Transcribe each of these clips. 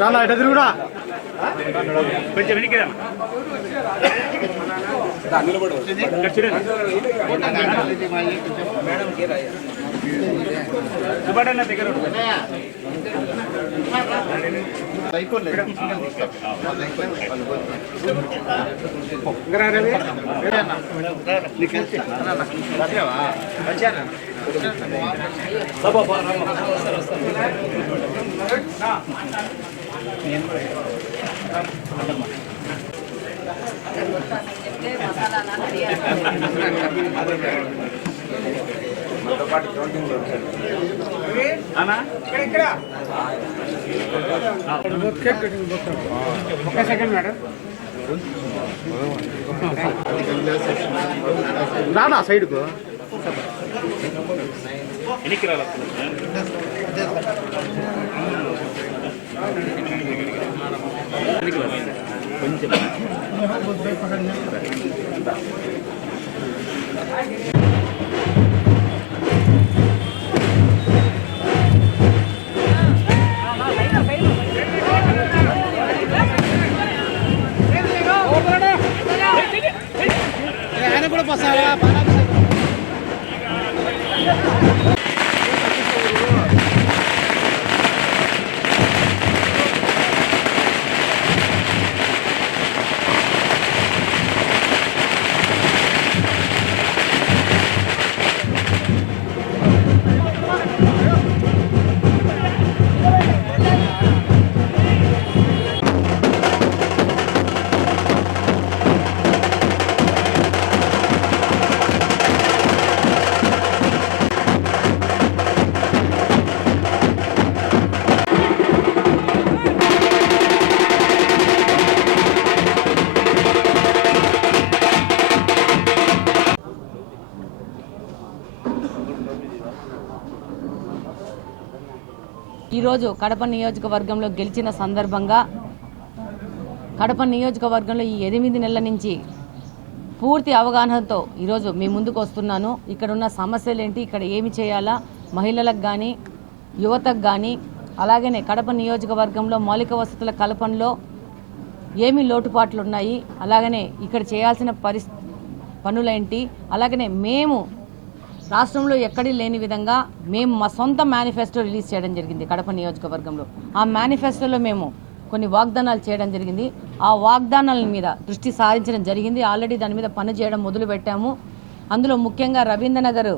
రానా ఎట తిరుగుడా కొంచెం వెనక్కి రా సుబ్బడన్న దగ్గర రానా సైడ్కు వెనక్కి రా కొంచెం ఆయన కూడా పసారా ఈరోజు కడప నియోజకవర్గంలో గెలిచిన సందర్భంగా కడప నియోజకవర్గంలో ఈ 8 నెలల నుంచి పూర్తి అవగాహనతో ఈరోజు మీ ముందుకు వస్తున్నాను. ఇక్కడ ఉన్న సమస్యలు ఏంటి, ఇక్కడ ఏమి చేయాలా, మహిళలకు కానీ యువతకు కానీ, అలాగనే కడప నియోజకవర్గంలో మౌలిక వసతుల కల్పనలో ఏమి లోటుపాట్లు ఉన్నాయి, అలాగనే ఇక్కడ చేయాల్సిన పనులేంటి, అలాగనే మేము రాష్ట్రంలో ఎక్కడి లేని విధంగా మేము మా సొంత మేనిఫెస్టో రిలీజ్ చేయడం జరిగింది కడప నియోజకవర్గంలో. ఆ మేనిఫెస్టోలో మేము కొన్ని వాగ్దానాలు చేయడం జరిగింది. ఆ వాగ్దానాల మీద దృష్టి సారించడం జరిగింది. ఆల్రెడీ దాని మీద పని చేయడం మొదలుపెట్టాము. అందులో ముఖ్యంగా రవీంద్రనగర్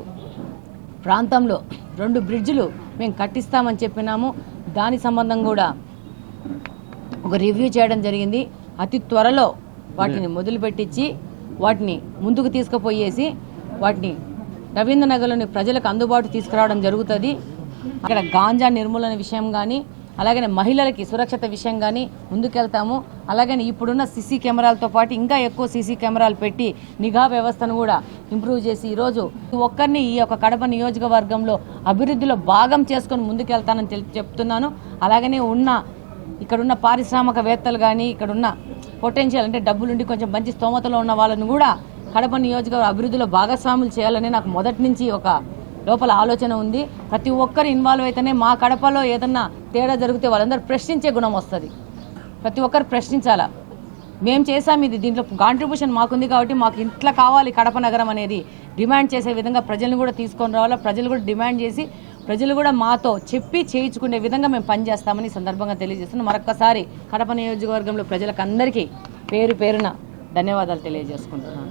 ప్రాంతంలో 2 బ్రిడ్జిలు మేము కట్టిస్తామని చెప్పినాము. దాని సంబంధం కూడా ఒక రివ్యూ చేయడం జరిగింది. అతి త్వరలో వాటిని మొదలుపెట్టించి వాటిని ముందుకు తీసుకుపోయేసి వాటిని రవీంద్రనగర్లోని ప్రజలకు అందుబాటు తీసుకురావడం జరుగుతుంది. అక్కడ గాంజా నిర్మూలన విషయం కానీ, అలాగనే మహిళలకి సురక్షిత విషయం కానీ ముందుకెళ్తాము. అలాగనే ఇప్పుడున్న సీసీ కెమెరాలతో పాటు ఇంకా ఎక్కువ సీసీ కెమెరాలు పెట్టి నిఘా వ్యవస్థను కూడా ఇంప్రూవ్ చేసి ఈరోజు ఒక్కరిని ఈ యొక్క కడప నియోజకవర్గంలో అభివృద్ధిలో భాగం చేసుకొని ముందుకెళ్తానని చెప్తున్నాను. అలాగనే ఇక్కడున్న పారిశ్రామికవేత్తలు కానీ, ఇక్కడున్న పొటెన్షియల్ అంటే డబ్బులుండి కొంచెం మంచి స్తోమతలో ఉన్న వాళ్ళని కూడా కడప నియోజకవర్గ అభివృద్ధిలో భాగస్వాములు చేయాలని నాకు మొదటి నుంచి ఒక లోపల ఆలోచన ఉంది. ప్రతి ఒక్కరు ఇన్వాల్వ్ అయితేనే మా కడపలో ఏదన్నా తేడా జరిగితే వాళ్ళందరూ ప్రశ్నించే గుణం వస్తుంది. ప్రతి ఒక్కరు ప్రశ్నించాలా, మేము చేసాం, ఇది దీంట్లో కాంట్రిబ్యూషన్ మాకుంది కాబట్టి మాకు ఇట్లా కావాలి కడప నగరం అనేది డిమాండ్ చేసే విధంగా ప్రజలను కూడా తీసుకొని రావాలా. ప్రజలు కూడా డిమాండ్ చేసి ప్రజలు కూడా మాతో చెప్పి చేయించుకునే విధంగా మేము పనిచేస్తామని సందర్భంగా తెలియజేస్తున్నాం. మరొక్కసారి కడప నియోజకవర్గంలో ప్రజలకు అందరికీ పేరు పేరున ధన్యవాదాలు తెలియజేసుకుంటున్నాను.